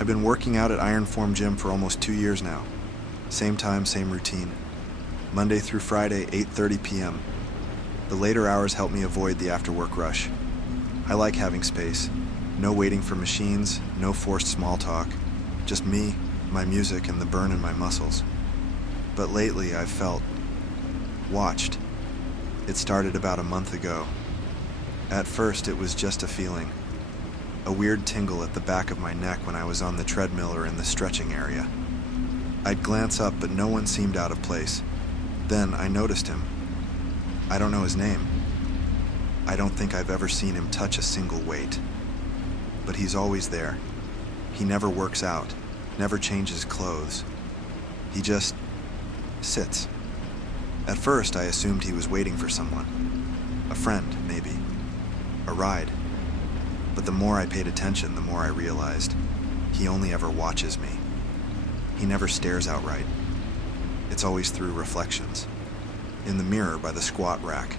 I've been working out at Iron Form Gym for almost 2 years now. Same time, same routine. Monday through Friday, 8:30 p.m. The later hours help me avoid the after-work rush. I like having space. No waiting for machines, no forced small talk. Just me, my music, and the burn in my muscles. But lately I've felt watched. It started about a month ago. At first it was just a feeling. A weird tingle at the back of my neck when I was on the treadmill or in the stretching area. I'd glance up, but no one seemed out of place. Then I noticed him. I don't know his name. I don't think I've ever seen him touch a single weight. But he's always there. He never works out, never changes clothes. He just sits. At first I assumed he was waiting for someone. A friend, maybe. A ride. But the more I paid attention, the more I realized he only ever watches me. He never stares outright. It's always through reflections. In the mirror by the squat rack.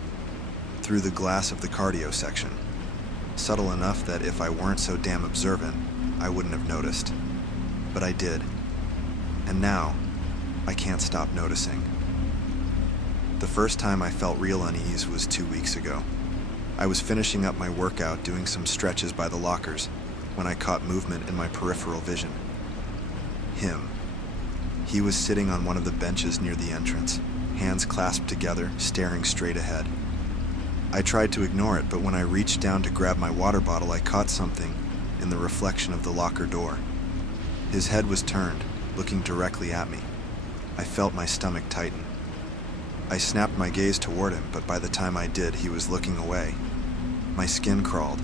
Through the glass of the cardio section. Subtle enough that if I weren't so damn observant, I wouldn't have noticed. But I did. And now, I can't stop noticing. The first time I felt real unease was 2 weeks ago. I was finishing up my workout doing some stretches by the lockers when I caught movement in my peripheral vision. Him. He was sitting on one of the benches near the entrance, hands clasped together, staring straight ahead. I tried to ignore it, but when I reached down to grab my water bottle, I caught something in the reflection of the locker door. His head was turned, looking directly at me. I felt my stomach tighten. I snapped my gaze toward him, but by the time I did, he was looking away. My skin crawled.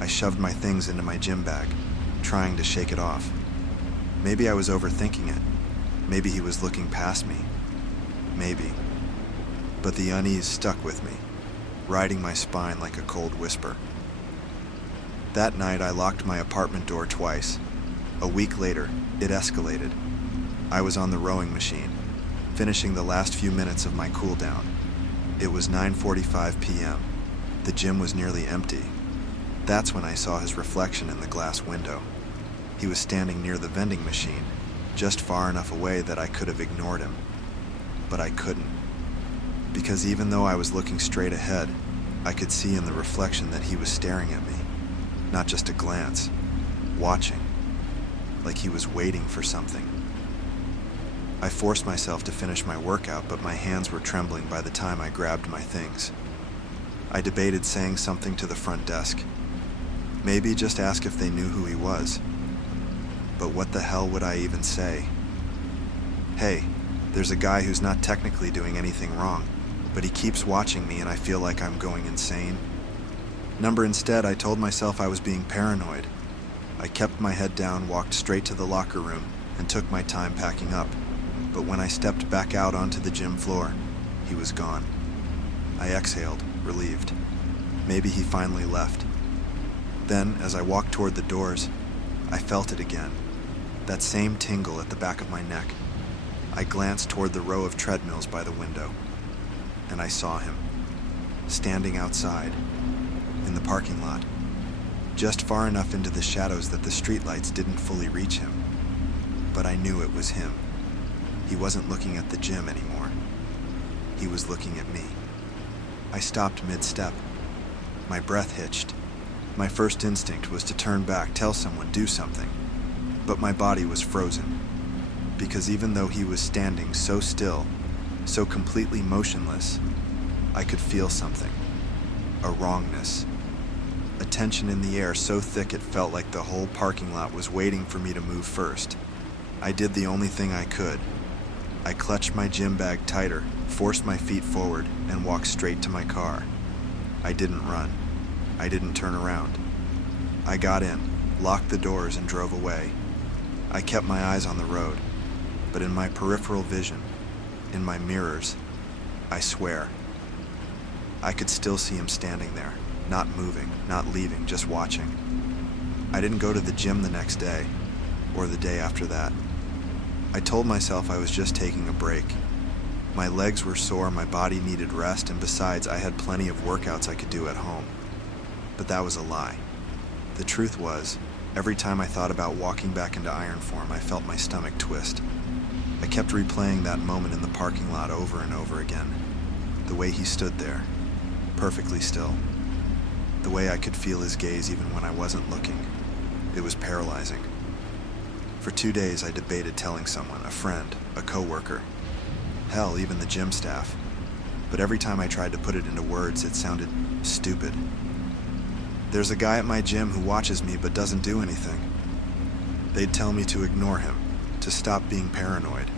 I shoved my things into my gym bag, trying to shake it off. Maybe I was overthinking it. Maybe he was looking past me. Maybe. But the unease stuck with me, riding my spine like a cold whisper. That night, I locked my apartment door twice. A week later, it escalated. I was on the rowing machine, finishing the last few minutes of my cool down. It was 9:45 p.m. The gym was nearly empty. That's when I saw his reflection in the glass window. He was standing near the vending machine, just far enough away that I could have ignored him. But I couldn't. Because even though I was looking straight ahead, I could see in the reflection that he was staring at me. Not just a glance. Watching. Like he was waiting for something. I forced myself to finish my workout, but my hands were trembling by the time I grabbed my things. I debated saying something to the front desk. Maybe just ask if they knew who he was. But what the hell would I even say? Hey, there's a guy who's not technically doing anything wrong, but he keeps watching me and I feel like I'm going insane. Instead, I told myself I was being paranoid. I kept my head down, walked straight to the locker room, and took my time packing up. But when I stepped back out onto the gym floor, he was gone. I exhaled, relieved. Maybe he finally left. Then, as I walked toward the doors, I felt it again. That same tingle at the back of my neck. I glanced toward the row of treadmills by the window, and I saw him, standing outside, in the parking lot, just far enough into the shadows that the streetlights didn't fully reach him. But I knew it was him. He wasn't looking at the gym anymore. He was looking at me. I stopped mid-step. My breath hitched. My first instinct was to turn back, tell someone, do something. But my body was frozen. Because even though he was standing so still, so completely motionless, I could feel something. A wrongness. A tension in the air so thick it felt like the whole parking lot was waiting for me to move first. I did the only thing I could. I clutched my gym bag tighter, forced my feet forward, and walked straight to my car. I didn't run. I didn't turn around. I got in, locked the doors, and drove away. I kept my eyes on the road, but in my peripheral vision, in my mirrors, I swear, I could still see him standing there, not moving, not leaving, just watching. I didn't go to the gym the next day, or the day after that. I told myself I was just taking a break. My legs were sore, my body needed rest, and besides, I had plenty of workouts I could do at home. But that was a lie. The truth was, Every time I thought about walking back into iron form, I felt my stomach twist. I kept replaying that moment in the parking lot over and over again. The way he stood there, perfectly still. The way I could feel his gaze even when I wasn't looking. It was paralyzing. For 2 days, I debated telling someone, a friend, a coworker, hell, even the gym staff. But every time I tried to put it into words, it sounded stupid. There's a guy at my gym who watches me but doesn't do anything. They'd tell me to ignore him, to stop being paranoid.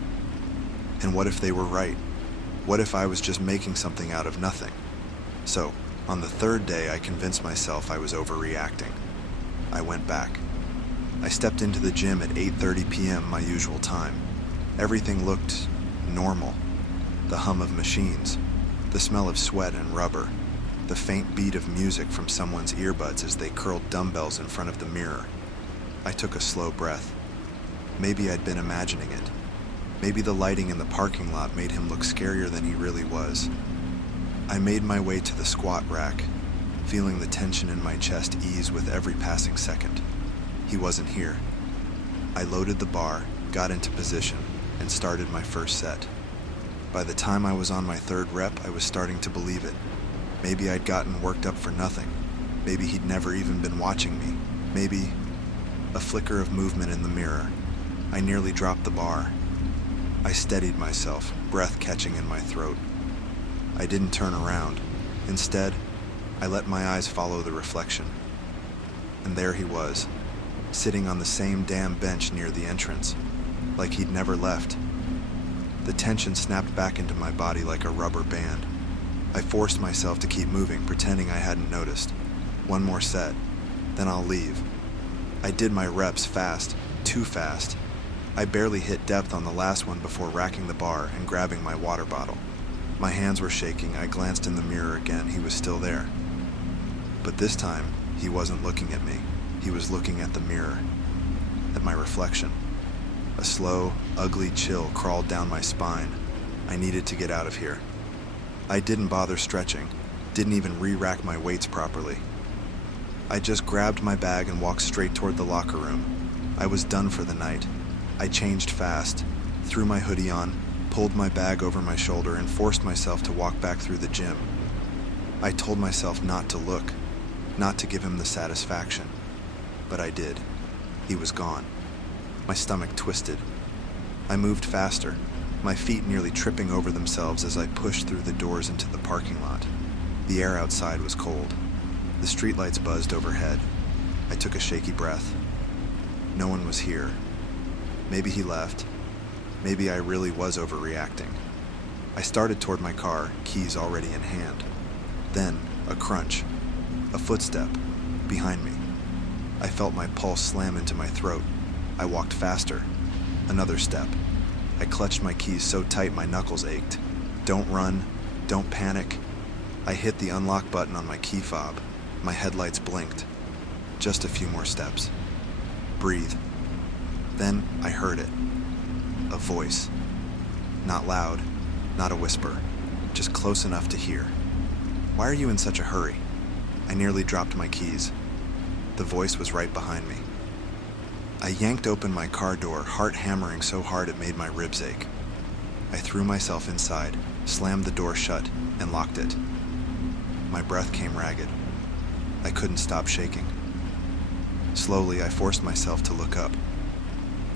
And what if they were right? What if I was just making something out of nothing? So, on the 3rd day, I convinced myself I was overreacting. I went back. I stepped into the gym at 8:30 p.m., my usual time. Everything looked normal. The hum of machines, the smell of sweat and rubber, the faint beat of music from someone's earbuds as they curled dumbbells in front of the mirror. I took a slow breath. Maybe I'd been imagining it. Maybe the lighting in the parking lot made him look scarier than he really was. I made my way to the squat rack, feeling the tension in my chest ease with every passing second. He wasn't here. I loaded the bar, got into position, and started my first set. By the time I was on my 3rd rep, I was starting to believe it. Maybe I'd gotten worked up for nothing. Maybe he'd never even been watching me. Maybe a flicker of movement in the mirror. I nearly dropped the bar. I steadied myself, breath catching in my throat. I didn't turn around. Instead, I let my eyes follow the reflection. And there he was, sitting on the same damn bench near the entrance, like he'd never left. The tension snapped back into my body like a rubber band. I forced myself to keep moving, pretending I hadn't noticed. One more set, then I'll leave. I did my reps fast, too fast. I barely hit depth on the last one before racking the bar and grabbing my water bottle. My hands were shaking. I glanced in the mirror again. He was still there. But this time, he wasn't looking at me. He was looking at the mirror, at my reflection. A slow, ugly chill crawled down my spine. I needed to get out of here. I didn't bother stretching, didn't even re-rack my weights properly. I just grabbed my bag and walked straight toward the locker room. I was done for the night. I changed fast, threw my hoodie on, pulled my bag over my shoulder, and forced myself to walk back through the gym. I told myself not to look, not to give him the satisfaction. But I did. He was gone. My stomach twisted. I moved faster, my feet nearly tripping over themselves as I pushed through the doors into the parking lot. The air outside was cold. The streetlights buzzed overhead. I took a shaky breath. No one was here. Maybe he left. Maybe I really was overreacting. I started toward my car, keys already in hand. Then, a crunch. A footstep. Behind me. I felt my pulse slam into my throat. I walked faster. Another step. I clutched my keys so tight my knuckles ached. Don't run. Don't panic. I hit the unlock button on my key fob. My headlights blinked. Just a few more steps. Breathe. Then I heard it. A voice. Not loud, not a whisper, just close enough to hear. Why are you in such a hurry? I nearly dropped my keys. The voice was right behind me. I yanked open my car door, heart hammering so hard it made my ribs ache. I threw myself inside, slammed the door shut, and locked it. My breath came ragged. I couldn't stop shaking. Slowly, I forced myself to look up.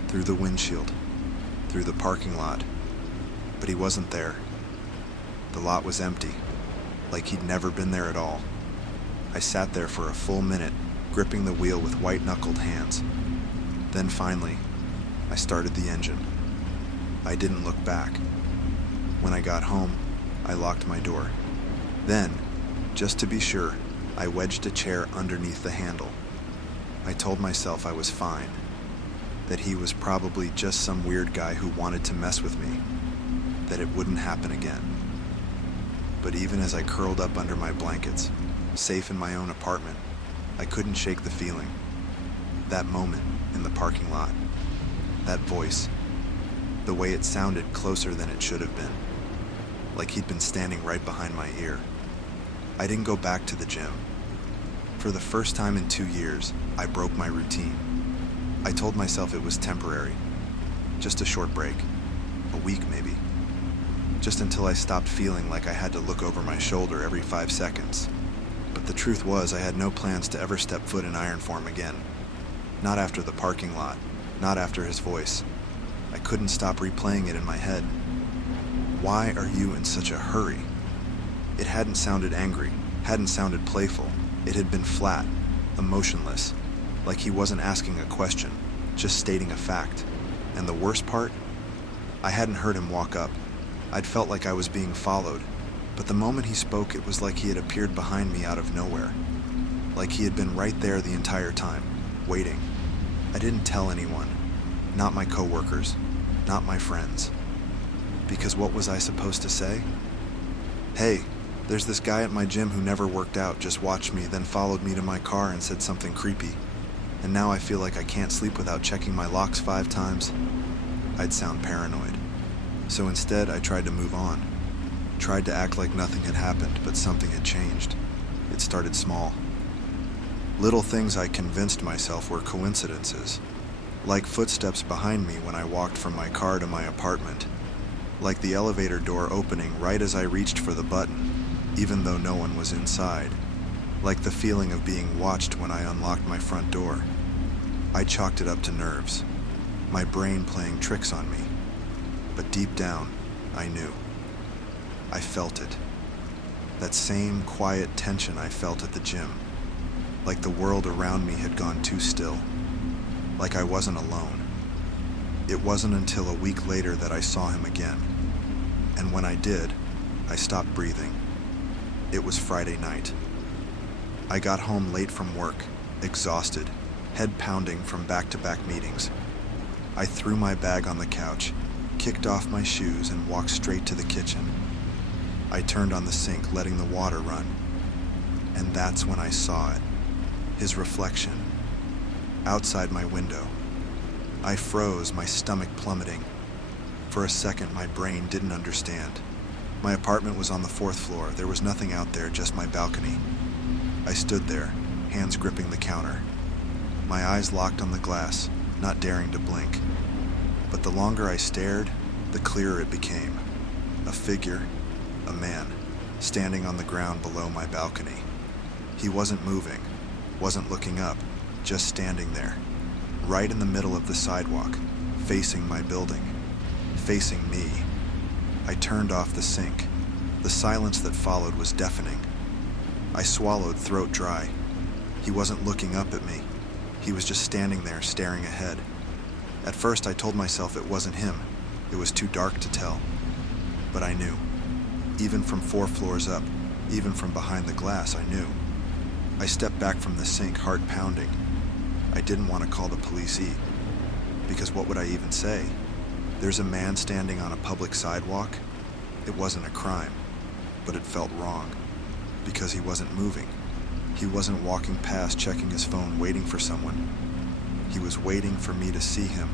Through the windshield, through the parking lot. But he wasn't there. The lot was empty, like he'd never been there at all. I sat there for a full minute, gripping the wheel with white-knuckled hands. Then finally, I started the engine. I didn't look back. When I got home, I locked my door. Then, just to be sure, I wedged a chair underneath the handle. I told myself I was fine, that he was probably just some weird guy who wanted to mess with me, that it wouldn't happen again. But even as I curled up under my blankets, safe in my own apartment, I couldn't shake the feeling. That moment in the parking lot, that voice, the way it sounded closer than it should have been, like he'd been standing right behind my ear. I didn't go back to the gym. For the first time in 2 years, I broke my routine. I told myself it was temporary, just a short break, a week maybe, just until I stopped feeling like I had to look over my shoulder every 5 seconds. But the truth was, I had no plans to ever step foot in Ironform again. Not after the parking lot, not after his voice. I couldn't stop replaying it in my head. Why are you in such a hurry? It hadn't sounded angry, hadn't sounded playful. It had been flat, emotionless, like he wasn't asking a question, just stating a fact. And the worst part? I hadn't heard him walk up. I'd felt like I was being followed, but the moment he spoke, it was like he had appeared behind me out of nowhere. Like he had been right there the entire time, waiting. I didn't tell anyone, not my coworkers, not my friends. Because what was I supposed to say? Hey, there's this guy at my gym who never worked out, just watched me, then followed me to my car and said something creepy. And now I feel like I can't sleep without checking my locks 5 times. I'd sound paranoid. So instead, I tried to move on. Tried to act like nothing had happened, but something had changed. It started small. Little things I convinced myself were coincidences. Like footsteps behind me when I walked from my car to my apartment. Like the elevator door opening right as I reached for the button, even though no one was inside. Like the feeling of being watched when I unlocked my front door. I chalked it up to nerves, my brain playing tricks on me. But deep down, I knew. I felt it. That same quiet tension I felt at the gym. Like the world around me had gone too still. Like I wasn't alone. It wasn't until a week later that I saw him again. And when I did, I stopped breathing. It was Friday night. I got home late from work, exhausted, head pounding from back-to-back meetings. I threw my bag on the couch, kicked off my shoes, and walked straight to the kitchen. I turned on the sink, letting the water run. And that's when I saw it. His reflection. Outside my window. I froze, my stomach plummeting. For a second, my brain didn't understand. My apartment was on the 4th floor. There was nothing out there, just my balcony. I stood there, hands gripping the counter. My eyes locked on the glass, not daring to blink. But the longer I stared, the clearer it became. A figure, a man, standing on the ground below my balcony. He wasn't moving, wasn't looking up, just standing there, right in the middle of the sidewalk, facing my building, facing me. I turned off the sink. The silence that followed was deafening. I swallowed, throat dry. He wasn't looking up at me. He was just standing there, staring ahead. At first, I told myself it wasn't him. It was too dark to tell. But I knew. Even from 4 floors up, even from behind the glass, I knew. I stepped back from the sink, heart pounding. I didn't want to call the police because what would I even say? There's a man standing on a public sidewalk. It wasn't a crime, but it felt wrong. Because he wasn't moving. He wasn't walking past, checking his phone, waiting for someone. He was waiting for me to see him.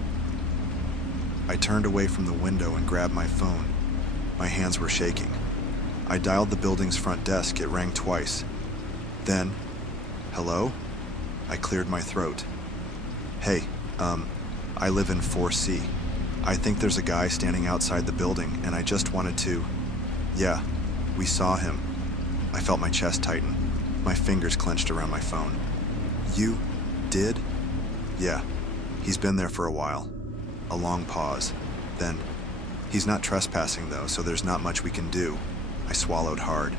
I turned away from the window and grabbed my phone. My hands were shaking. I dialed the building's front desk. It rang twice. Then, hello? I cleared my throat. Hey, I live in 4C. I think there's a guy standing outside the building, and I just wanted to... Yeah, we saw him. I felt my chest tighten. My fingers clenched around my phone. You did? Yeah, he's been there for a while. A long pause. Then, he's not trespassing though, so there's not much we can do. I swallowed hard.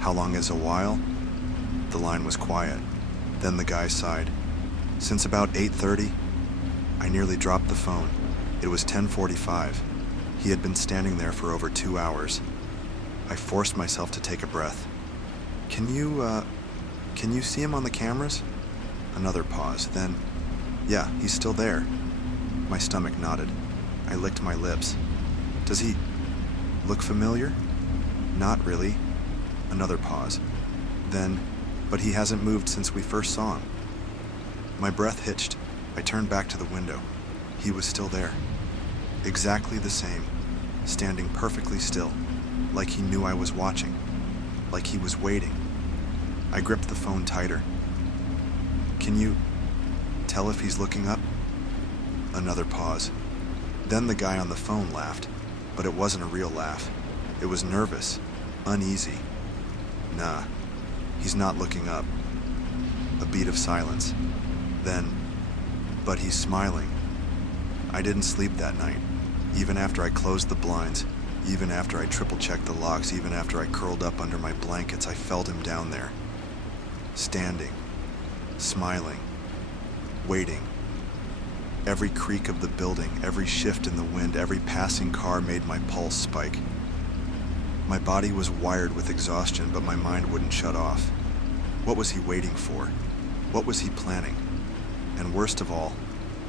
How long is a while? The line was quiet. Then the guy sighed. Since about 8:30, I nearly dropped the phone. It was 10:45. He had been standing there for over 2 hours. I forced myself to take a breath. Can you see him on the cameras? Another pause, then, yeah, he's still there. My stomach nodded. I licked my lips. Does he look familiar? Not really. Another pause. Then, but he hasn't moved since we first saw him. My breath hitched. I turned back to the window. He was still there. Exactly the same, standing perfectly still, like he knew I was watching, like he was waiting. I gripped the phone tighter. Can you tell if he's looking up? Another pause. Then the guy on the phone laughed, but it wasn't a real laugh. It was nervous, uneasy. Nah, he's not looking up. A beat of silence. Then, but he's smiling. I didn't sleep that night, even after I closed the blinds, even after I triple-checked the locks, even after I curled up under my blankets. I felt him down there, standing, smiling, waiting. Every creak of the building, every shift in the wind, every passing car made my pulse spike. My body was wired with exhaustion, but my mind wouldn't shut off. What was he waiting for? What was he planning? And worst of all,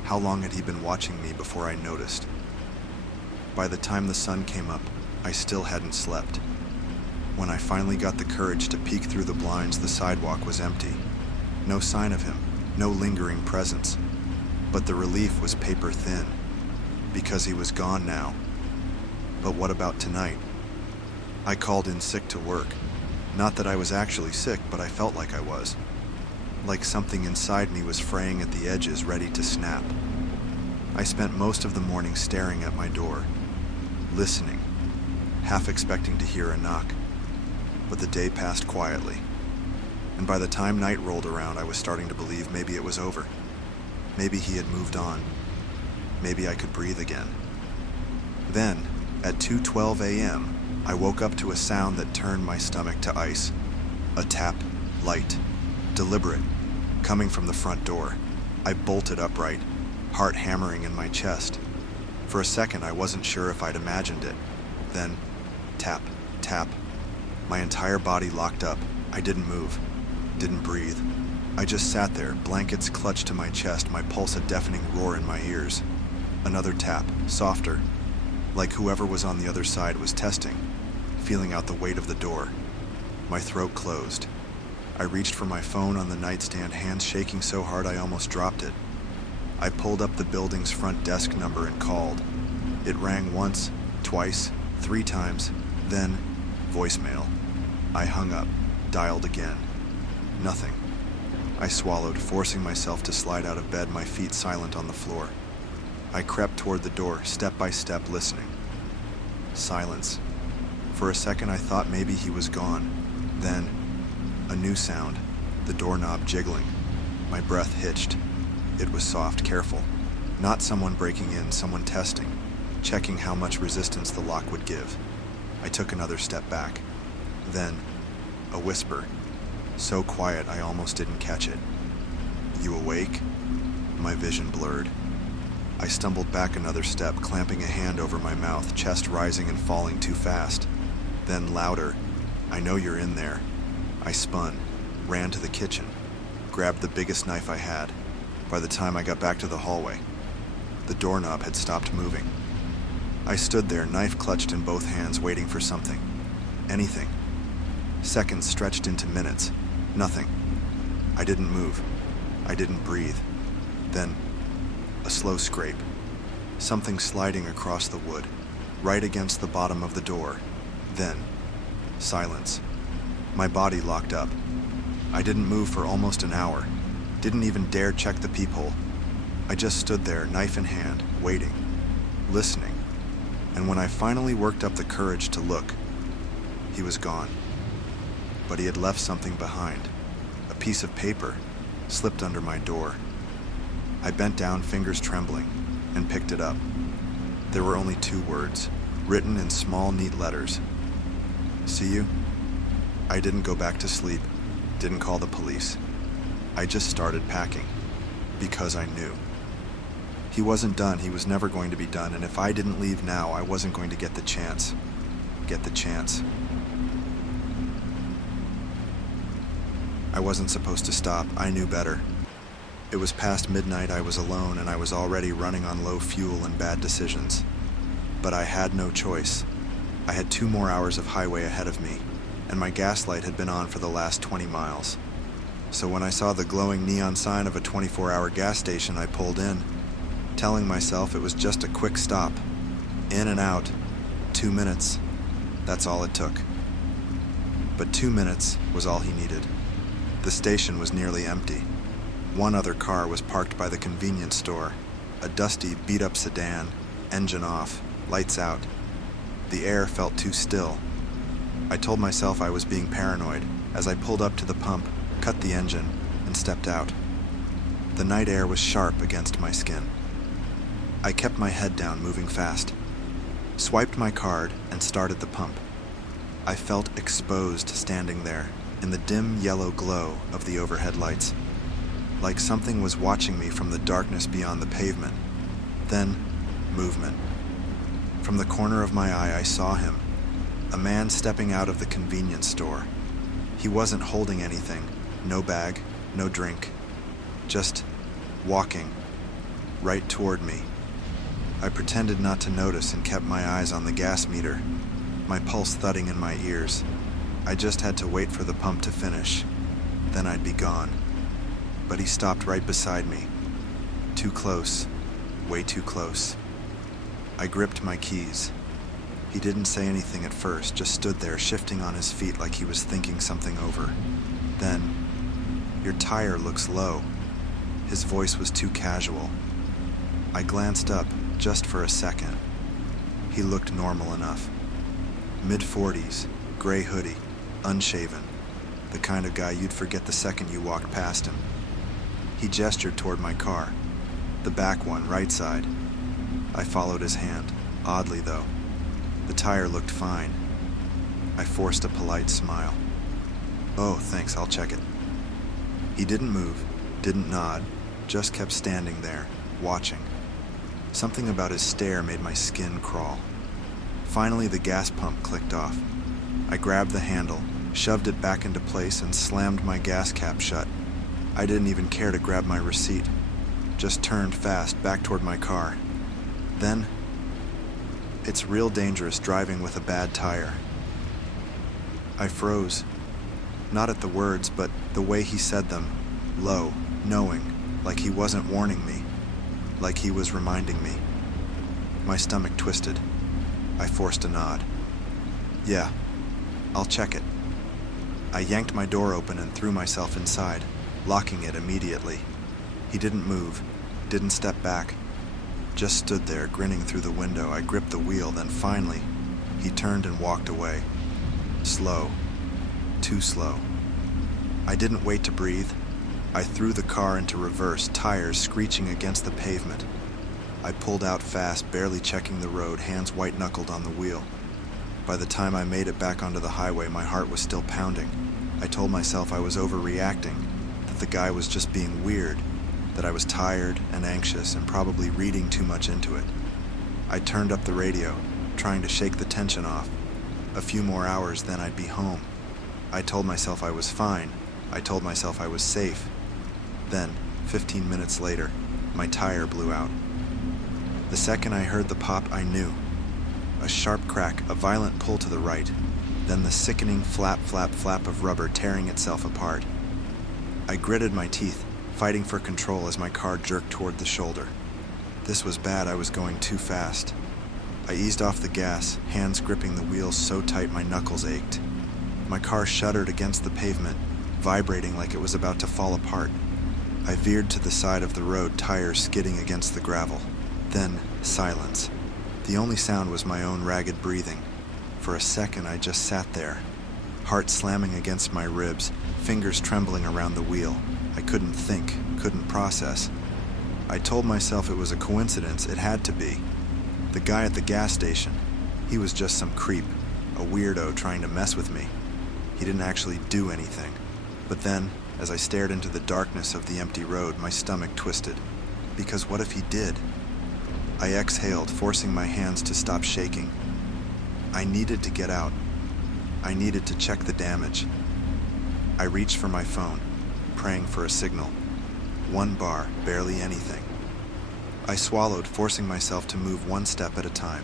how long had he been watching me before I noticed? By the time the sun came up, I still hadn't slept. When I finally got the courage to peek through the blinds, the sidewalk was empty. No sign of him, no lingering presence. But the relief was paper thin, because he was gone now. But what about tonight? I called in sick to work. Not that I was actually sick, but I felt like I was. Like something inside me was fraying at the edges, ready to snap. I spent most of the morning staring at my door, listening, half expecting to hear a knock. But the day passed quietly. And by the time night rolled around, I was starting to believe maybe it was over. Maybe he had moved on. Maybe I could breathe again. Then, at 2:12 a.m., I woke up to a sound that turned my stomach to ice. A tap, light, deliberate, coming from the front door. I bolted upright, heart hammering in my chest. For a second, I wasn't sure if I'd imagined it. Then, tap, tap. My entire body locked up. I didn't move, didn't breathe. I just sat there, blankets clutched to my chest, my pulse a deafening roar in my ears. Another tap, softer, like whoever was on the other side was testing, feeling out the weight of the door. My throat closed. I reached for my phone on the nightstand, hands shaking so hard I almost dropped it. I pulled up the building's front desk number and called. It rang once, twice, 3 times, then voicemail. I hung up, dialed again. Nothing. I swallowed, forcing myself to slide out of bed, my feet silent on the floor. I crept toward the door, step by step, listening. Silence. For a second, I thought maybe he was gone. Then, a new sound, the doorknob jiggling. My breath hitched. It was soft, careful. Not someone breaking in, someone testing, checking how much resistance the lock would give. I took another step back. Then, a whisper. So quiet I almost didn't catch it. "You awake?" My vision blurred. I stumbled back another step, clamping a hand over my mouth, chest rising and falling too fast. Then louder, "I know you're in there." I spun, ran to the kitchen, grabbed the biggest knife I had. By the time I got back to the hallway, the doorknob had stopped moving. I stood there, knife clutched in both hands, waiting for something. Anything. Seconds stretched into minutes. Nothing. I didn't move. I didn't breathe. Then, a slow scrape. Something sliding across the wood, right against the bottom of the door. Then, silence. My body locked up. I didn't move for almost an hour. Didn't even dare check the peephole. I just stood there, knife in hand, waiting, listening. And when I finally worked up the courage to look, he was gone. But he had left something behind. A piece of paper slipped under my door. I bent down, fingers trembling, and picked it up. There were only 2 words, written in small, neat letters. "See you?" I didn't go back to sleep, didn't call the police. I just started packing, because I knew. He wasn't done, he was never going to be done, and if I didn't leave now, I wasn't going to get the chance. I wasn't supposed to stop, I knew better. It was past midnight, I was alone, and I was already running on low fuel and bad decisions. But I had no choice. I had 2 more hours of highway ahead of me, and my gas light had been on for the last 20 miles. So when I saw the glowing neon sign of a 24-hour gas station, I pulled in, telling myself it was just a quick stop. In and out, 2 minutes. That's all it took. But 2 minutes was all he needed. The station was nearly empty. 1 other car was parked by the convenience store. A dusty, beat-up sedan, engine off, lights out. The air felt too still. I told myself I was being paranoid as I pulled up to the pump, cut the engine, and stepped out. The night air was sharp against my skin. I kept my head down, moving fast. Swiped my card and started the pump. I felt exposed standing there in the dim yellow glow of the overhead lights, like something was watching me from the darkness beyond the pavement. Then, movement. From the corner of my eye, I saw him, a man stepping out of the convenience store. He wasn't holding anything, no bag, no drink, just walking right toward me. I pretended not to notice and kept my eyes on the gas meter, my pulse thudding in my ears. I just had to wait for the pump to finish. Then I'd be gone. But he stopped right beside me. Too close, way too close. I gripped my keys. He didn't say anything at first, just stood there shifting on his feet like he was thinking something over. Then, "Your tire looks low." His voice was too casual. I glanced up just for a second. He looked normal enough. Mid-40s, gray hoodie, unshaven. The kind of guy you'd forget the second you walked past him. He gestured toward my car, the back one, right side. I followed his hand, oddly though. The tire looked fine. I forced a polite smile. "Oh, thanks, I'll check it." He didn't move, didn't nod, just kept standing there, watching. Something about his stare made my skin crawl. Finally, the gas pump clicked off. I grabbed the handle, shoved it back into place, and slammed my gas cap shut. I didn't even care to grab my receipt, just turned fast back toward my car. Then, it's real dangerous driving with a bad tire. I froze, not at the words, but the way he said them, low, knowing, like he wasn't warning me, like he was reminding me. My stomach twisted. I forced a nod. "Yeah, I'll check it." I yanked my door open and threw myself inside, locking it immediately. He didn't move, didn't step back, just stood there grinning through the window. I gripped the wheel, then finally, he turned and walked away. Slow, too slow. I didn't wait to breathe. I threw the car into reverse, tires screeching against the pavement. I pulled out fast, barely checking the road, hands white-knuckled on the wheel. By the time I made it back onto the highway, my heart was still pounding. I told myself I was overreacting, that the guy was just being weird, that I was tired and anxious and probably reading too much into it. I turned up the radio, trying to shake the tension off. A few more hours, then I'd be home. I told myself I was fine. I told myself I was safe. Then, 15 minutes later, my tire blew out. The second I heard the pop, I knew. A sharp crack, a violent pull to the right, then the sickening flap, flap, flap of rubber tearing itself apart. I gritted my teeth, fighting for control as my car jerked toward the shoulder. This was bad. I was going too fast. I eased off the gas, hands gripping the wheels so tight my knuckles ached. My car shuddered against the pavement, vibrating like it was about to fall apart. I veered to the side of the road, tires skidding against the gravel. Then, silence. The only sound was my own ragged breathing. For a second, I just sat there, heart slamming against my ribs, fingers trembling around the wheel. I couldn't think, couldn't process. I told myself it was a coincidence. It had to be. The guy at the gas station, he was just some creep, a weirdo trying to mess with me. He didn't actually do anything. But then, as I stared into the darkness of the empty road, my stomach twisted. Because what if he did? I exhaled, forcing my hands to stop shaking. I needed to get out. I needed to check the damage. I reached for my phone, praying for a signal. 1 bar, barely anything. I swallowed, forcing myself to move one step at a time.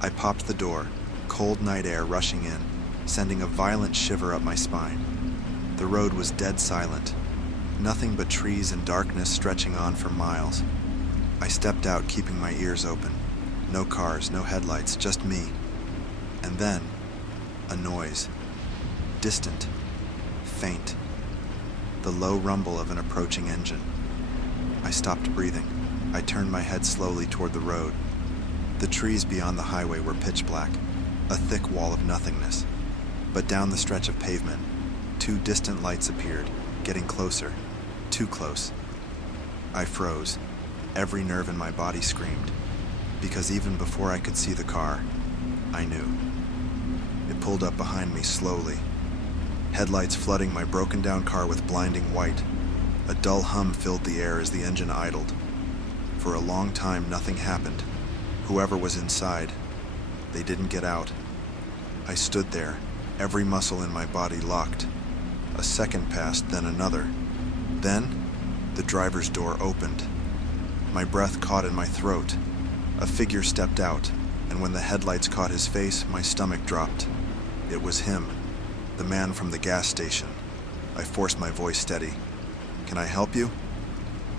I popped the door, cold night air rushing in, sending a violent shiver up my spine. The road was dead silent, nothing but trees and darkness stretching on for miles. I stepped out, keeping my ears open. No cars, no headlights, just me. And then, a noise. Distant, faint. The low rumble of an approaching engine. I stopped breathing. I turned my head slowly toward the road. The trees beyond the highway were pitch black, a thick wall of nothingness. But down the stretch of pavement, two distant lights appeared, getting closer, too close. I froze. Every nerve in my body screamed, because even before I could see the car, I knew. It pulled up behind me slowly, headlights flooding my broken-down car with blinding white. A dull hum filled the air as the engine idled. For a long time, nothing happened. Whoever was inside, they didn't get out. I stood there, every muscle in my body locked. A second passed, then another. Then, the driver's door opened. My breath caught in my throat. A figure stepped out, and when the headlights caught his face, my stomach dropped. It was him, the man from the gas station. I forced my voice steady. "Can I help you?"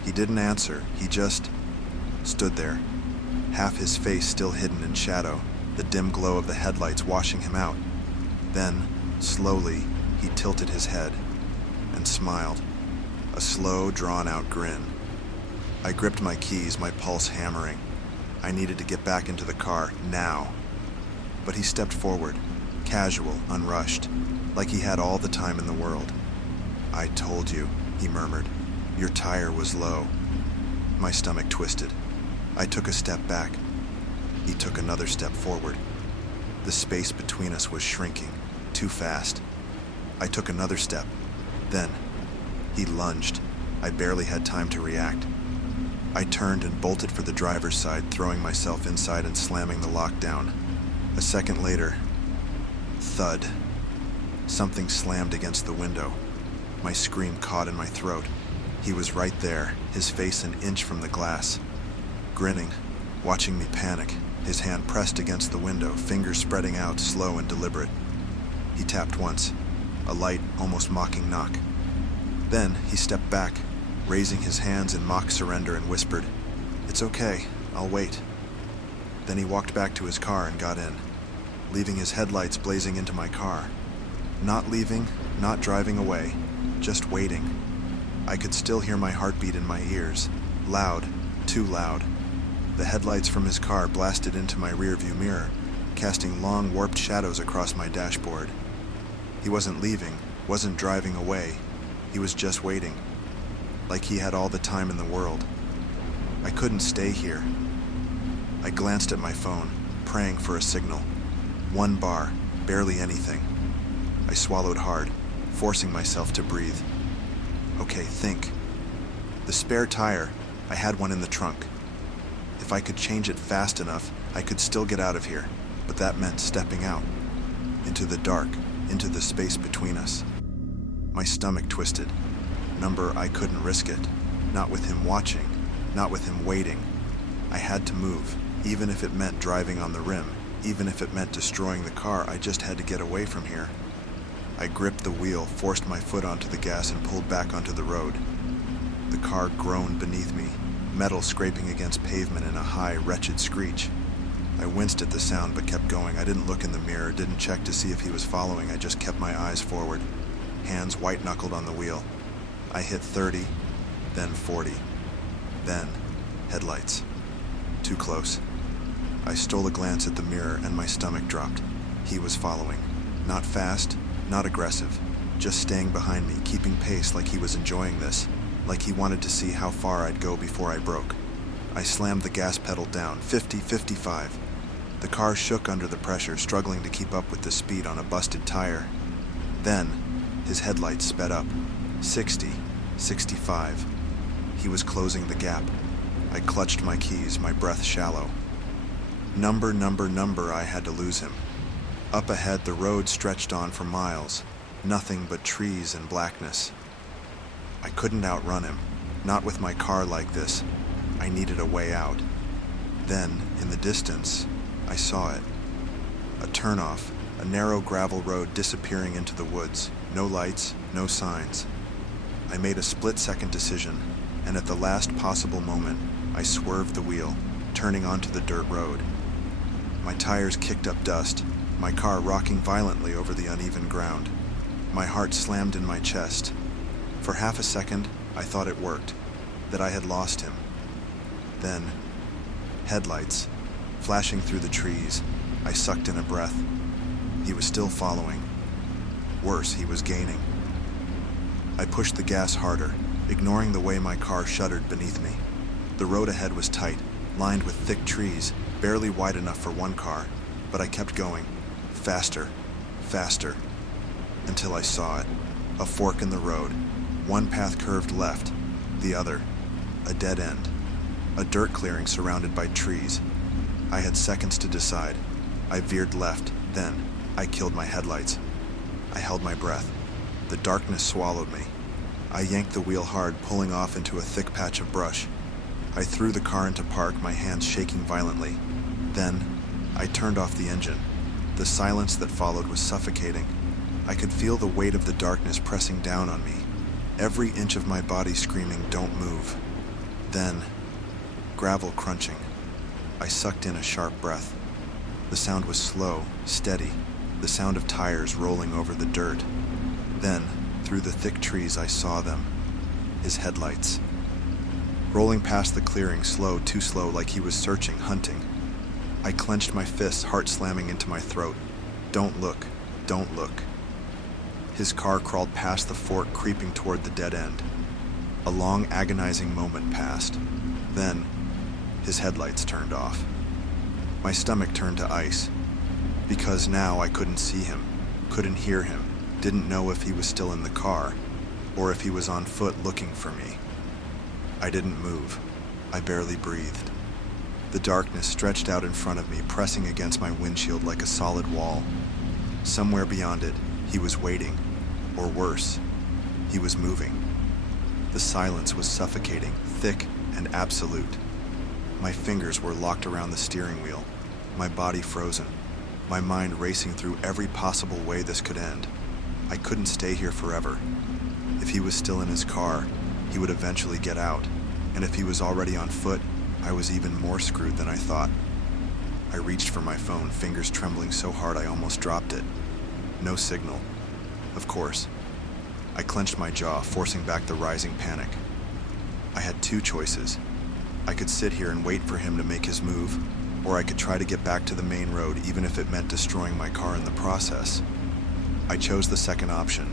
He didn't answer. He just stood there, half his face still hidden in shadow, the dim glow of the headlights washing him out. Then, slowly, he tilted his head and smiled, a slow, drawn-out grin. I gripped my keys, my pulse hammering. I needed to get back into the car, now. But he stepped forward, casual, unrushed, like he had all the time in the world. "I told you," he murmured. "Your tire was low." My stomach twisted. I took a step back. He took another step forward. The space between us was shrinking, too fast. I took another step. Then, he lunged. I barely had time to react. I turned and bolted for the driver's side, throwing myself inside and slamming the lock down. A second later, thud. Something slammed against the window. My scream caught in my throat. He was right there, his face an inch from the glass, grinning, watching me panic, his hand pressed against the window, fingers spreading out, slow and deliberate. He tapped once, a light, almost mocking knock. Then he stepped back, raising his hands in mock surrender, and whispered, "It's okay, I'll wait." Then he walked back to his car and got in, leaving his headlights blazing into my car. Not leaving, not driving away, just waiting. I could still hear my heartbeat in my ears, loud, too loud. The headlights from his car blasted into my rearview mirror, casting long, warped shadows across my dashboard. He wasn't leaving, wasn't driving away. He was just waiting, like he had all the time in the world. I couldn't stay here. I glanced at my phone, praying for a signal. 1 bar, barely anything. I swallowed hard, forcing myself to breathe. Okay, think. The spare tire, I had one in the trunk. If I could change it fast enough, I could still get out of here, but that meant stepping out, into the dark, into the space between us. My stomach twisted. I couldn't risk it. Not with him watching, not with him waiting. I had to move, even if it meant driving on the rim, even if it meant destroying the car. I just had to get away from here. I gripped the wheel, forced my foot onto the gas, and pulled back onto the road. The car groaned beneath me, metal scraping against pavement in a high, wretched screech. I winced at the sound but kept going. I didn't look in the mirror, didn't check to see if he was following. I just kept my eyes forward, hands white-knuckled on the wheel. I hit 30, then 40, then headlights. Too close. I stole a glance at the mirror and my stomach dropped. He was following. Not fast, not aggressive, just staying behind me, keeping pace like he was enjoying this, like he wanted to see how far I'd go before I broke. I slammed the gas pedal down, 50, 55. The car shook under the pressure, struggling to keep up with the speed on a busted tire. Then, his headlights sped up. 60, 65. He was closing the gap. I clutched my keys, my breath shallow. Number, I had to lose him. Up ahead, the road stretched on for miles. Nothing but trees and blackness. I couldn't outrun him. Not with my car like this. I needed a way out. Then, in the distance, I saw it. A turnoff, a narrow gravel road disappearing into the woods. No lights, no signs. I made a split-second decision, and at the last possible moment, I swerved the wheel, turning onto the dirt road. My tires kicked up dust, my car rocking violently over the uneven ground. My heart slammed in my chest. For half a second, I thought it worked, that I had lost him. Then, headlights, flashing through the trees. I sucked in a breath. He was still following. Worse, he was gaining. I pushed the gas harder, ignoring the way my car shuddered beneath me. The road ahead was tight, lined with thick trees, barely wide enough for one car, but I kept going, faster, faster, until I saw it. A fork in the road. One path curved left, the other, a dead end. A dirt clearing surrounded by trees. I had seconds to decide. I veered left, then I killed my headlights. I held my breath. The darkness swallowed me. I yanked the wheel hard, pulling off into a thick patch of brush. I threw the car into park, my hands shaking violently. Then, I turned off the engine. The silence that followed was suffocating. I could feel the weight of the darkness pressing down on me, every inch of my body screaming, "Don't move." Then, gravel crunching. I sucked in a sharp breath. The sound was slow, steady, the sound of tires rolling over the dirt. Then, through the thick trees, I saw them. His headlights. Rolling past the clearing, slow, too slow, like he was searching, hunting. I clenched my fists, heart slamming into my throat. Don't look, don't look. His car crawled past the fork, creeping toward the dead end. A long, agonizing moment passed. Then, his headlights turned off. My stomach turned to ice, because now I couldn't see him, couldn't hear him, didn't know if he was still in the car, or if he was on foot looking for me. I didn't move. I barely breathed. The darkness stretched out in front of me, pressing against my windshield like a solid wall. Somewhere beyond it, he was waiting, or worse, he was moving. The silence was suffocating, thick and absolute. My fingers were locked around the steering wheel, my body frozen, my mind racing through every possible way this could end. I couldn't stay here forever. If he was still in his car, he would eventually get out, and if he was already on foot, I was even more screwed than I thought. I reached for my phone, fingers trembling so hard I almost dropped it. No signal. Of course. I clenched my jaw, forcing back the rising panic. I had two choices. I could sit here and wait for him to make his move, or I could try to get back to the main road even if it meant destroying my car in the process. I chose the second option.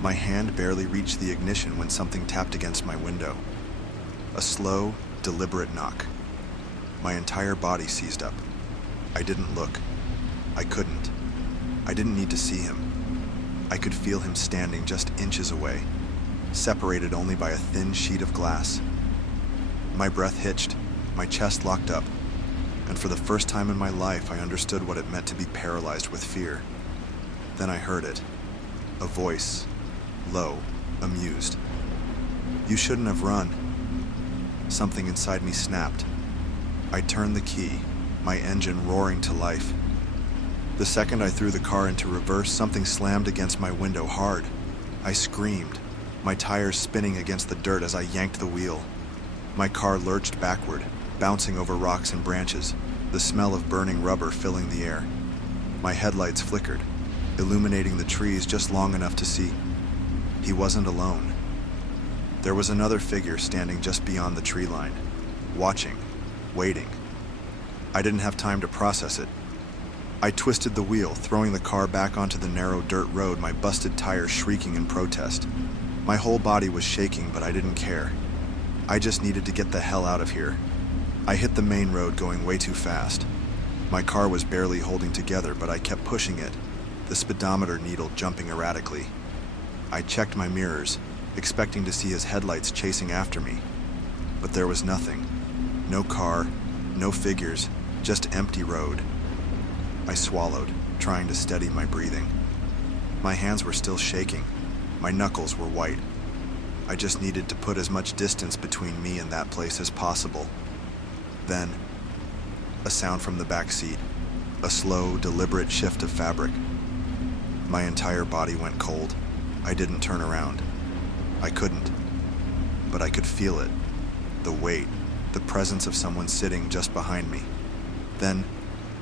My hand barely reached the ignition when something tapped against my window. A slow, deliberate knock. My entire body seized up. I didn't look. I couldn't. I didn't need to see him. I could feel him standing just inches away, separated only by a thin sheet of glass. My breath hitched, my chest locked up, and for the first time in my life I understood what it meant to be paralyzed with fear. Then I heard it. A voice, low, amused. "You shouldn't have run." Something inside me snapped. I turned the key, my engine roaring to life. The second I threw the car into reverse, something slammed against my window hard. I screamed, my tires spinning against the dirt as I yanked the wheel. My car lurched backward, bouncing over rocks and branches, the smell of burning rubber filling the air. My headlights flickered, illuminating the trees just long enough to see. He wasn't alone. There was another figure standing just beyond the tree line, watching, waiting. I didn't have time to process it. I twisted the wheel, throwing the car back onto the narrow dirt road, my busted tires shrieking in protest. My whole body was shaking, but I didn't care. I just needed to get the hell out of here. I hit the main road going way too fast. My car was barely holding together, but I kept pushing it, the speedometer needle jumping erratically. I checked my mirrors, expecting to see his headlights chasing after me. But there was nothing. No car, no figures, just empty road. I swallowed, trying to steady my breathing. My hands were still shaking. My knuckles were white. I just needed to put as much distance between me and that place as possible. Then, a sound from the back seat. A slow, deliberate shift of fabric. My entire body went cold. I didn't turn around. I couldn't. But I could feel it. The weight, the presence of someone sitting just behind me. Then,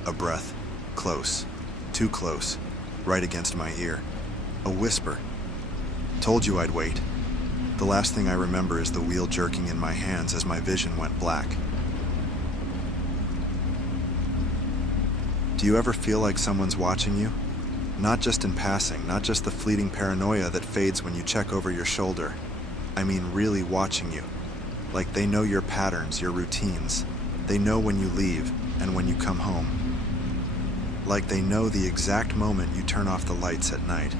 a breath. Close. Too close. Right against my ear. A whisper. "Told you I'd wait." The last thing I remember is the wheel jerking in my hands as my vision went black. Do you ever feel like someone's watching you? Not just in passing, not just the fleeting paranoia that fades when you check over your shoulder. I mean really watching you. Like they know your patterns, your routines. They know when you leave and when you come home. Like they know the exact moment you turn off the lights at night.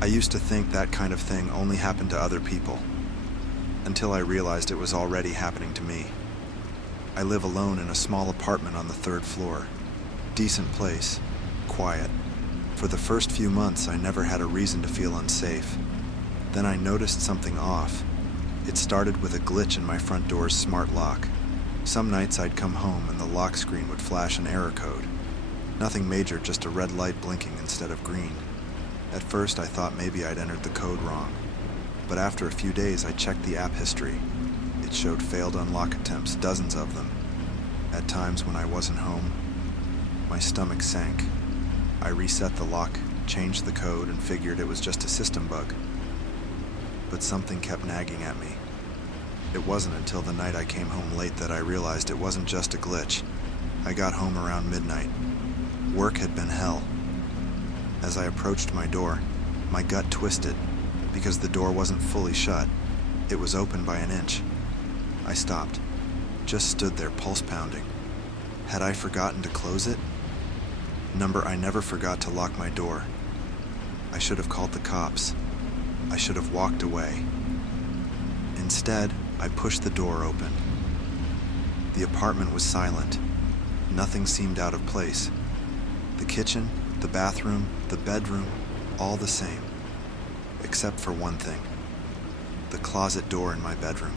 I used to think that kind of thing only happened to other people, until I realized it was already happening to me. I live alone in a small apartment on the 3rd floor. Decent place, quiet. For the first few months, I never had a reason to feel unsafe. Then I noticed something off. It started with a glitch in my front door's smart lock. Some nights I'd come home and the lock screen would flash an error code. Nothing major, just a red light blinking instead of green. At first I thought maybe I'd entered the code wrong, but after a few days I checked the app history. It showed failed unlock attempts, dozens of them. At times when I wasn't home, my stomach sank. I reset the lock, changed the code, and figured it was just a system bug. But something kept nagging at me. It wasn't until the night I came home late that I realized it wasn't just a glitch. I got home around midnight. Work had been hell. As I approached my door, my gut twisted because the door wasn't fully shut. It was open by an inch. I stopped, just stood there, pulse pounding. Had I forgotten to close it? I never forgot to lock my door. I should have called the cops. I should have walked away. Instead, I pushed the door open. The apartment was silent. Nothing seemed out of place. The kitchen, the bathroom, the bedroom, all the same. Except for one thing. The closet door in my bedroom.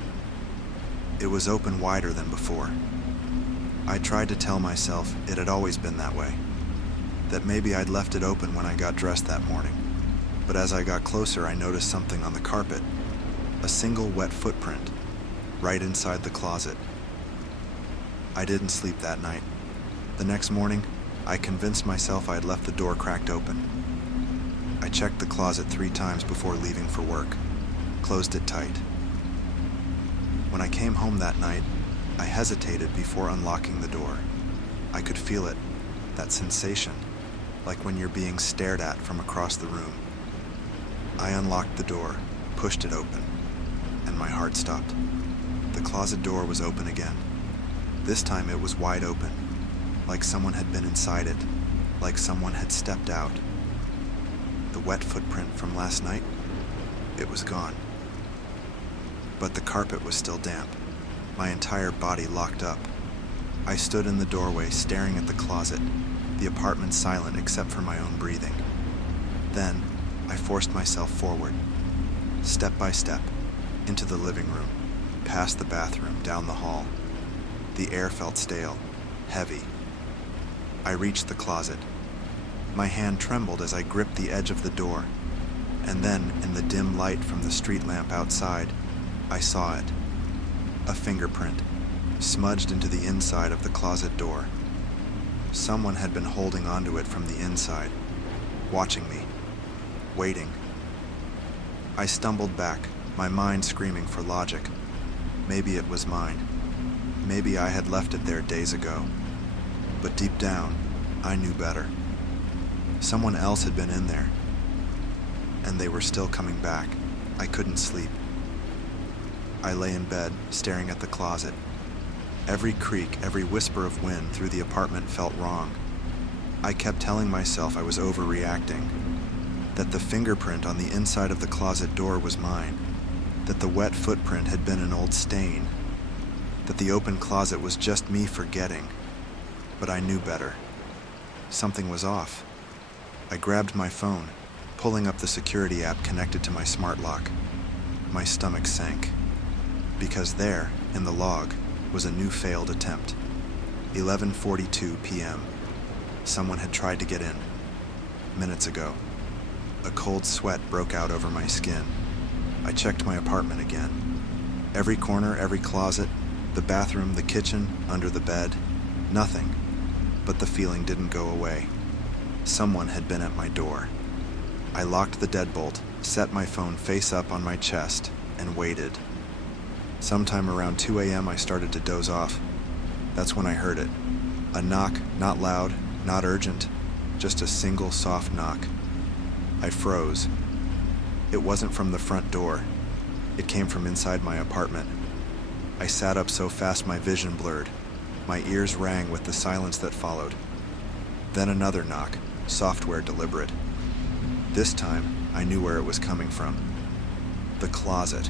It was open wider than before. I tried to tell myself it had always been that way. That maybe I'd left it open when I got dressed that morning. But as I got closer, I noticed something on the carpet. A single wet footprint, right inside the closet. I didn't sleep that night. The next morning, I convinced myself I had left the door cracked open. I checked the closet 3 times before leaving for work, closed it tight. When I came home that night, I hesitated before unlocking the door. I could feel it, that sensation, like when you're being stared at from across the room. I unlocked the door, pushed it open, and my heart stopped. The closet door was open again. This time it was wide open, like someone had been inside it, like someone had stepped out. The wet footprint from last night, it was gone. But the carpet was still damp. My entire body locked up. I stood in the doorway, staring at the closet, the apartment silent except for my own breathing. Then, I forced myself forward, step by step, into the living room, past the bathroom, down the hall. The air felt stale, heavy. I reached the closet. My hand trembled as I gripped the edge of the door, and then, in the dim light from the street lamp outside, I saw it. A fingerprint, smudged into the inside of the closet door. Someone had been holding onto it from the inside, watching me, waiting. I stumbled back, my mind screaming for logic. Maybe it was mine. Maybe I had left it there days ago. But deep down, I knew better. Someone else had been in there, and they were still coming back. I couldn't sleep. I lay in bed, staring at the closet. Every creak, every whisper of wind through the apartment felt wrong. I kept telling myself I was overreacting, that the fingerprint on the inside of the closet door was mine, that the wet footprint had been an old stain, that the open closet was just me forgetting. But I knew better. Something was off. I grabbed my phone, pulling up the security app connected to my smart lock. My stomach sank. Because there, in the log, was a new failed attempt. 11:42 p.m. Someone had tried to get in. Minutes ago. A cold sweat broke out over my skin. I checked my apartment again. Every corner, every closet, the bathroom, the kitchen, under the bed. Nothing. But the feeling didn't go away. Someone had been at my door. I locked the deadbolt, set my phone face up on my chest, and waited. Sometime around 2 a.m. I started to doze off. That's when I heard it. A knock, not loud, not urgent, just a single soft knock. I froze. It wasn't from the front door. It came from inside my apartment. I sat up so fast my vision blurred. My ears rang with the silence that followed. Then another knock, software deliberate. This time, I knew where it was coming from. The closet.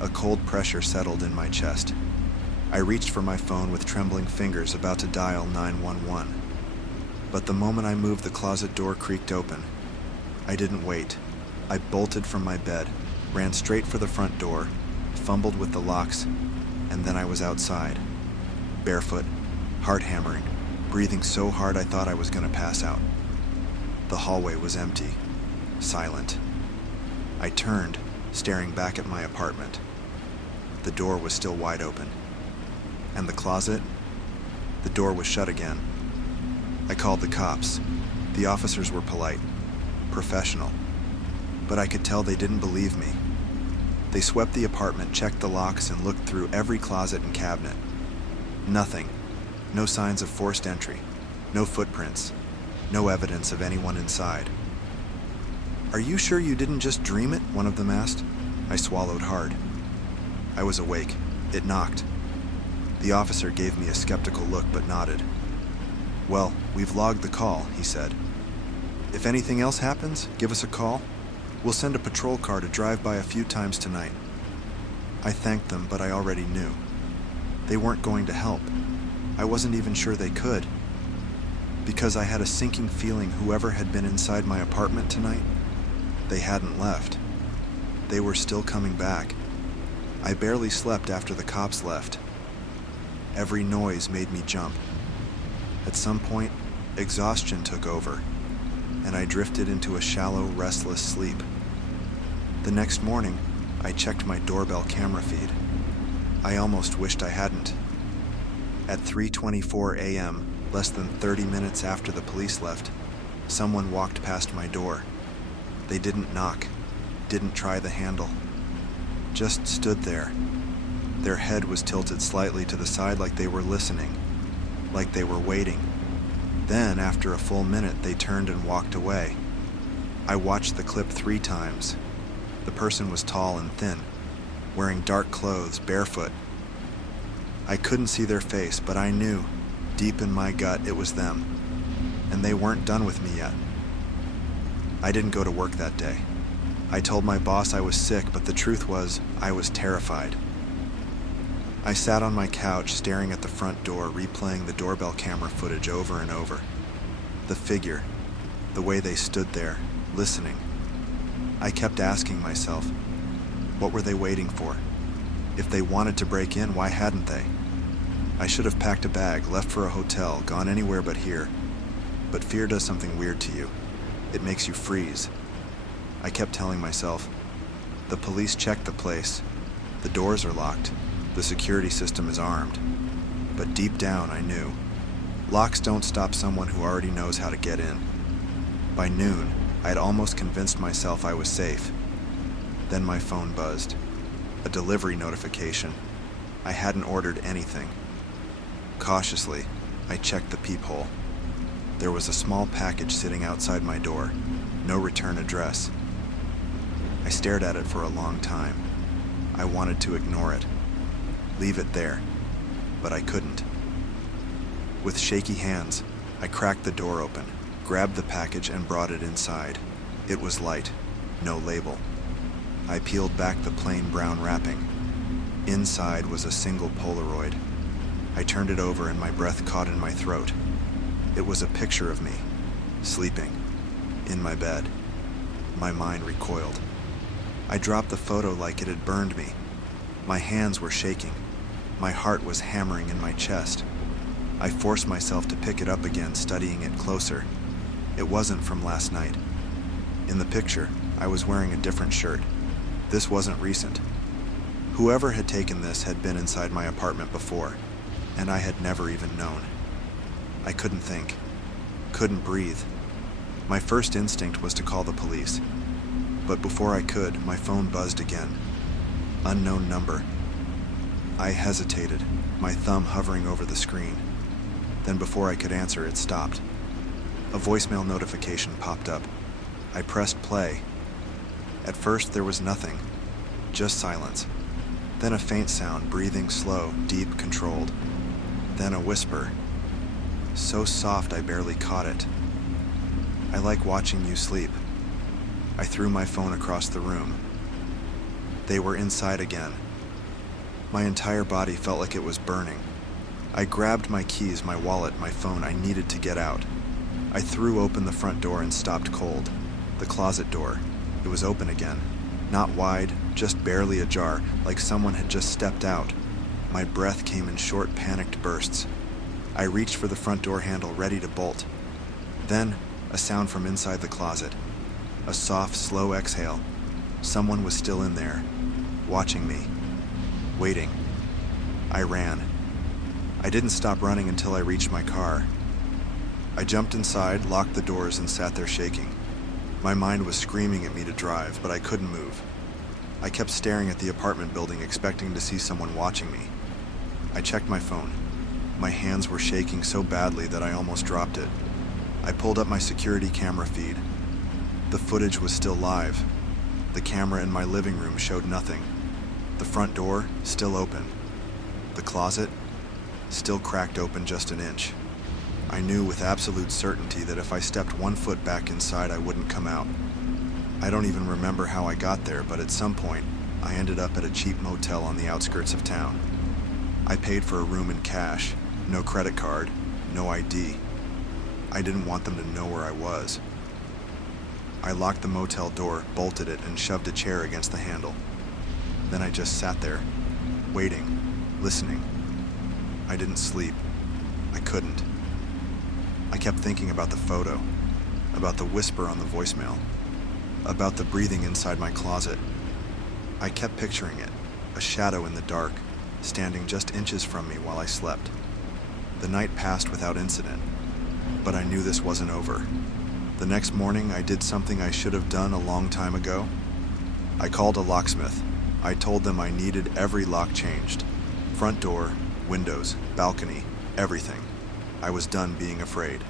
A cold pressure settled in my chest. I reached for my phone with trembling fingers, about to dial 911. But the moment I moved, the closet door creaked open. I didn't wait. I bolted from my bed, ran straight for the front door, fumbled with the locks, and then I was outside. Barefoot, heart hammering, breathing so hard I thought I was going to pass out. The hallway was empty, silent. I turned, staring back at my apartment. The door was still wide open. And the closet? The door was shut again. I called the cops. The officers were polite, professional, but I could tell they didn't believe me. They swept the apartment, checked the locks, and looked through every closet and cabinet. Nothing. No signs of forced entry. No footprints. No evidence of anyone inside. "Are you sure you didn't just dream it?" one of them asked. I swallowed hard. I was awake. It knocked. The officer gave me a skeptical look but nodded. "Well, we've logged the call," he said. "If anything else happens, give us a call. We'll send a patrol car to drive by a few times tonight." I thanked them, but I already knew. They weren't going to help. I wasn't even sure they could. Because I had a sinking feeling whoever had been inside my apartment tonight, they hadn't left. They were still coming back. I barely slept after the cops left. Every noise made me jump. At some point, exhaustion took over, and I drifted into a shallow, restless sleep. The next morning, I checked my doorbell camera feed. I almost wished I hadn't. At 3:24 a.m., less than 30 minutes after the police left, someone walked past my door. They didn't knock, didn't try the handle, just stood there. Their head was tilted slightly to the side like they were listening, like they were waiting. Then, after a full minute, they turned and walked away. I watched the clip 3 times. The person was tall and thin, wearing dark clothes, barefoot. I couldn't see their face, but I knew, deep in my gut, it was them. And they weren't done with me yet. I didn't go to work that day. I told my boss I was sick, but the truth was, I was terrified. I sat on my couch, staring at the front door, replaying the doorbell camera footage over and over. The figure, the way they stood there, listening. I kept asking myself, what were they waiting for? If they wanted to break in, why hadn't they? I should have packed a bag, left for a hotel, gone anywhere but here. But fear does something weird to you. It makes you freeze. I kept telling myself, the police checked the place. The doors are locked. The security system is armed. But deep down, I knew. Locks don't stop someone who already knows how to get in. By noon, I had almost convinced myself I was safe. Then my phone buzzed. A delivery notification. I hadn't ordered anything. Cautiously, I checked the peephole. There was a small package sitting outside my door. No return address. I stared at it for a long time. I wanted to ignore it. Leave it there. But I couldn't. With shaky hands, I cracked the door open, grabbed the package, and brought it inside. It was light. No label. I peeled back the plain brown wrapping. Inside was a single Polaroid. I turned it over and my breath caught in my throat. It was a picture of me, sleeping, in my bed. My mind recoiled. I dropped the photo like it had burned me. My hands were shaking. My heart was hammering in my chest. I forced myself to pick it up again, studying it closer. It wasn't from last night. In the picture, I was wearing a different shirt. This wasn't recent. Whoever had taken this had been inside my apartment before, and I had never even known. I couldn't think, couldn't breathe. My first instinct was to call the police. But before I could, my phone buzzed again. Unknown number. I hesitated, my thumb hovering over the screen. Then before I could answer, it stopped. A voicemail notification popped up. I pressed play. At first, there was nothing, just silence. Then a faint sound, breathing slow, deep, controlled. Then a whisper, so soft I barely caught it. I like watching you sleep. I threw my phone across the room. They were inside again. My entire body felt like it was burning. I grabbed my keys, my wallet, my phone. I needed to get out. I threw open the front door and stopped cold. The closet door. It was open again. Not wide, just barely ajar, like someone had just stepped out. My breath came in short, panicked bursts. I reached for the front door handle, ready to bolt. Then, a sound from inside the closet. A soft, slow exhale. Someone was still in there, watching me, waiting. I ran. I didn't stop running until I reached my car. I jumped inside, locked the doors, and sat there shaking. My mind was screaming at me to drive, but I couldn't move. I kept staring at the apartment building, expecting to see someone watching me. I checked my phone. My hands were shaking so badly that I almost dropped it. I pulled up my security camera feed. The footage was still live. The camera in my living room showed nothing. The front door, still open. The closet, still cracked open just an inch. I knew with absolute certainty that if I stepped 1 foot back inside, I wouldn't come out. I don't even remember how I got there, but at some point, I ended up at a cheap motel on the outskirts of town. I paid for a room in cash, no credit card, no ID. I didn't want them to know where I was. I locked the motel door, bolted it, and shoved a chair against the handle. Then I just sat there, waiting, listening. I didn't sleep. I couldn't. I kept thinking about the photo, about the whisper on the voicemail, about the breathing inside my closet. I kept picturing it, a shadow in the dark, standing just inches from me while I slept. The night passed without incident, but I knew this wasn't over. The next morning, I did something I should have done a long time ago. I called a locksmith. I told them I needed every lock changed. Front door, windows, balcony, everything. I was done being afraid.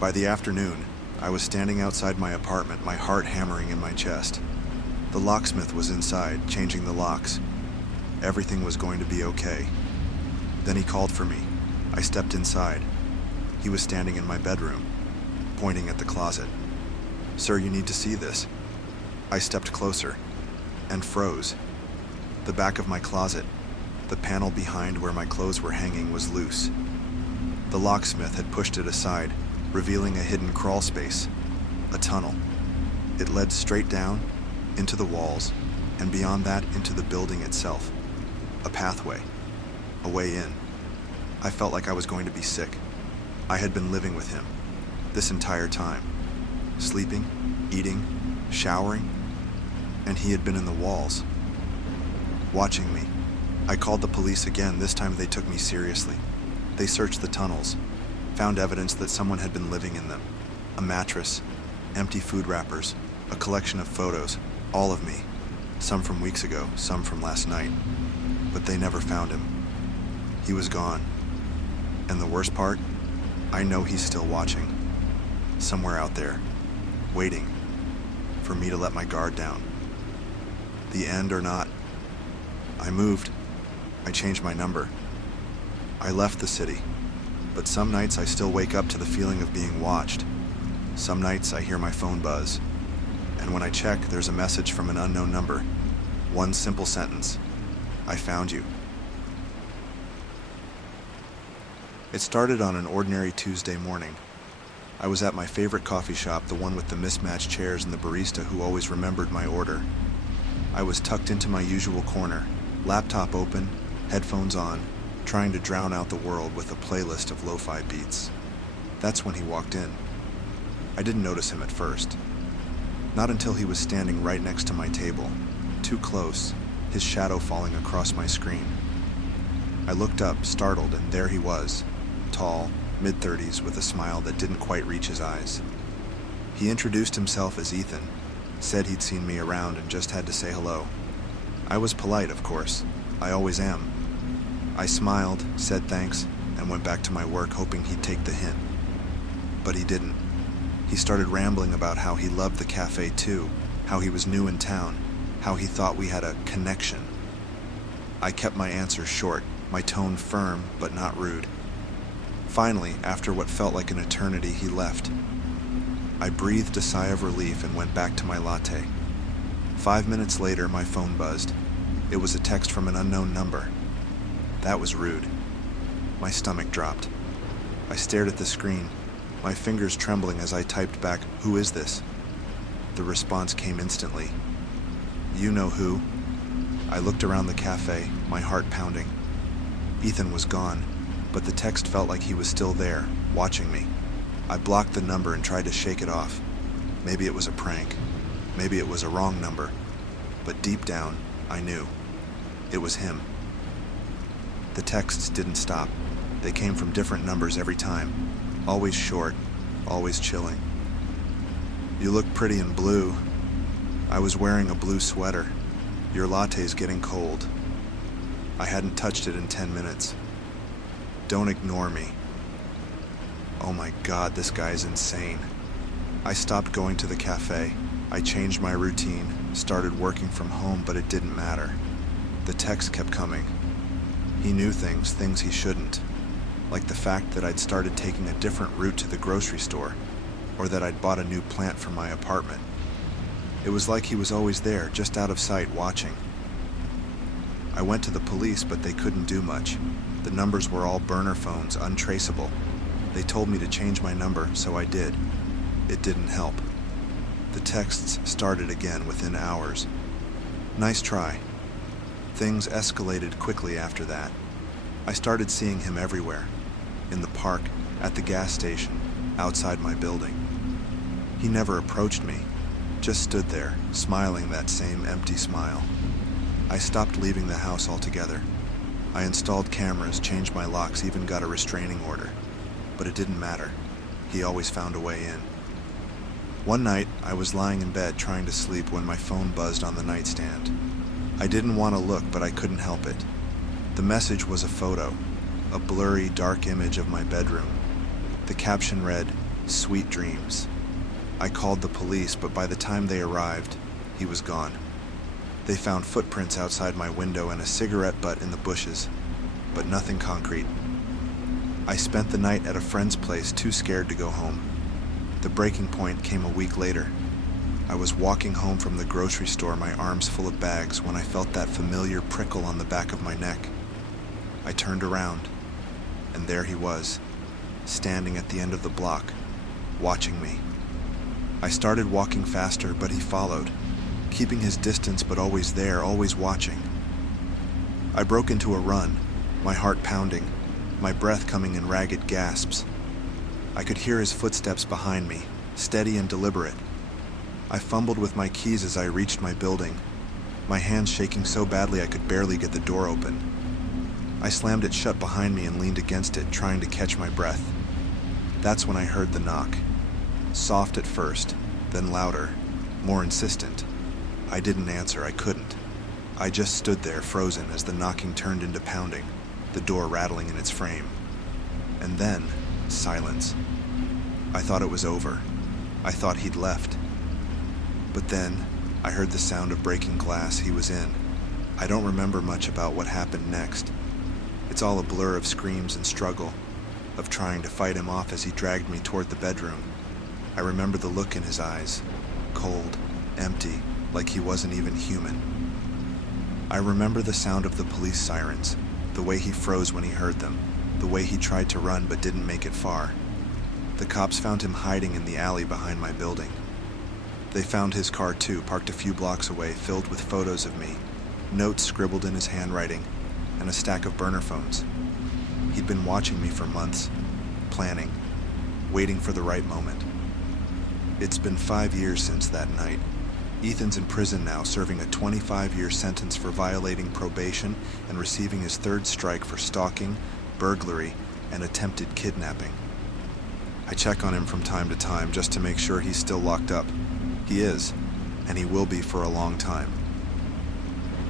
By the afternoon, I was standing outside my apartment, my heart hammering in my chest. The locksmith was inside, changing the locks. Everything was going to be okay. Then he called for me. I stepped inside. He was standing in my bedroom, pointing at the closet. "Sir, you need to see this." I stepped closer and froze. The back of my closet, the panel behind where my clothes were hanging, was loose. The locksmith had pushed it aside, revealing a hidden crawl space, a tunnel. It led straight down, into the walls, and beyond that into the building itself. A pathway, a way in. I felt like I was going to be sick. I had been living with him this entire time, sleeping, eating, showering, and he had been in the walls, watching me. I called the police again. This time they took me seriously. They searched the tunnels, found evidence that someone had been living in them. A mattress, empty food wrappers, a collection of photos, all of me. Some from weeks ago, some from last night. But they never found him. He was gone. And the worst part, I know he's still watching. Somewhere out there, waiting for me to let my guard down. The end or not. I moved. I changed my number. I left the city, but some nights I still wake up to the feeling of being watched. Some nights I hear my phone buzz, and when I check, there's a message from an unknown number. One simple sentence: "I found you." It started on an ordinary Tuesday morning. I was at my favorite coffee shop, the one with the mismatched chairs and the barista who always remembered my order. I was tucked into my usual corner, laptop open, headphones on, trying to drown out the world with a playlist of lo-fi beats. That's when he walked in. I didn't notice him at first. Not until he was standing right next to my table, too close, his shadow falling across my screen. I looked up, startled, and there he was, tall, mid-30s, with a smile that didn't quite reach his eyes. He introduced himself as Ethan, said he'd seen me around and just had to say hello. I was polite, of course. I always am. I smiled, said thanks, and went back to my work hoping he'd take the hint. But he didn't. He started rambling about how he loved the cafe too, how he was new in town, how he thought we had a connection. I kept my answers short, my tone firm but not rude. Finally, after what felt like an eternity, he left. I breathed a sigh of relief and went back to my latte. 5 minutes later, my phone buzzed. It was a text from an unknown number. That was rude. My stomach dropped. I stared at the screen, my fingers trembling as I typed back, "Who is this?" The response came instantly. "You know who." I looked around the cafe, my heart pounding. Ethan was gone, but the text felt like he was still there, watching me. I blocked the number and tried to shake it off. Maybe it was a prank. Maybe it was a wrong number. But deep down, I knew. It was him. The texts didn't stop. They came from different numbers every time. Always short, always chilling. "You look pretty in blue." I was wearing a blue sweater. "Your latte's getting cold." I hadn't touched it in 10 minutes. "Don't ignore me." Oh my God, this guy's insane. I stopped going to the cafe. I changed my routine, started working from home, but it didn't matter. The text kept coming. He knew things he shouldn't. Like the fact that I'd started taking a different route to the grocery store, or that I'd bought a new plant for my apartment. It was like he was always there, just out of sight, watching. I went to the police, but they couldn't do much. The numbers were all burner phones, untraceable. They told me to change my number, so I did. It didn't help. The texts started again within hours. Nice try. Things escalated quickly after that. I started seeing him everywhere. In the park, at the gas station, outside my building. He never approached me, just stood there, smiling that same empty smile. I stopped leaving the house altogether. I installed cameras, changed my locks, even got a restraining order. But it didn't matter. He always found a way in. One night, I was lying in bed trying to sleep when my phone buzzed on the nightstand. I didn't want to look, but I couldn't help it. The message was a photo, a blurry, dark image of my bedroom. The caption read, "Sweet dreams." I called the police, but by the time they arrived, he was gone. They found footprints outside my window and a cigarette butt in the bushes, but nothing concrete. I spent the night at a friend's place, too scared to go home. The breaking point came a week later. I was walking home from the grocery store, my arms full of bags, when I felt that familiar prickle on the back of my neck. I turned around, and there he was, standing at the end of the block, watching me. I started walking faster, but he followed, keeping his distance but always there, always watching. I broke into a run, my heart pounding, my breath coming in ragged gasps. I could hear his footsteps behind me, steady and deliberate. I fumbled with my keys as I reached my building, my hands shaking so badly I could barely get the door open. I slammed it shut behind me and leaned against it, trying to catch my breath. That's when I heard the knock. Soft at first, then louder, more insistent. I didn't answer, I couldn't. I just stood there, frozen, as the knocking turned into pounding, the door rattling in its frame. And then, silence. I thought it was over. I thought he'd left. But then, I heard the sound of breaking glass. He was in. I don't remember much about what happened next. It's all a blur of screams and struggle, of trying to fight him off as he dragged me toward the bedroom. I remember the look in his eyes, cold, empty, like he wasn't even human. I remember the sound of the police sirens, the way he froze when he heard them, the way he tried to run but didn't make it far. The cops found him hiding in the alley behind my building. They found his car too, parked a few blocks away, filled with photos of me, notes scribbled in his handwriting, and a stack of burner phones. He'd been watching me for months, planning, waiting for the right moment. It's been 5 years since that night. Ethan's in prison now, serving a 25-year sentence for violating probation and receiving his third strike for stalking, burglary, and attempted kidnapping. I check on him from time to time just to make sure he's still locked up. He is, and he will be for a long time.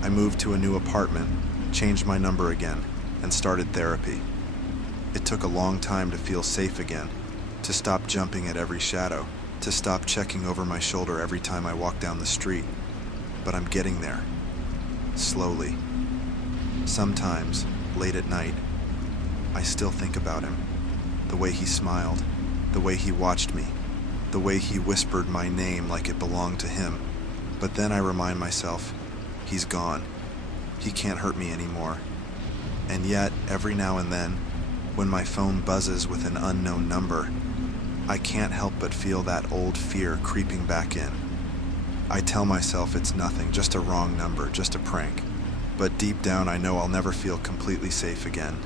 I moved to a new apartment, changed my number again, and started therapy. It took a long time to feel safe again, to stop jumping at every shadow, to stop checking over my shoulder every time I walk down the street. But I'm getting there. Slowly. Sometimes, late at night, I still think about him. The way he smiled, the way he watched me, the way he whispered my name like it belonged to him. But then I remind myself, he's gone. He can't hurt me anymore. And yet, every now and then, when my phone buzzes with an unknown number, I can't help but feel that old fear creeping back in. I tell myself it's nothing, just a wrong number, just a prank. But deep down I know I'll never feel completely safe again.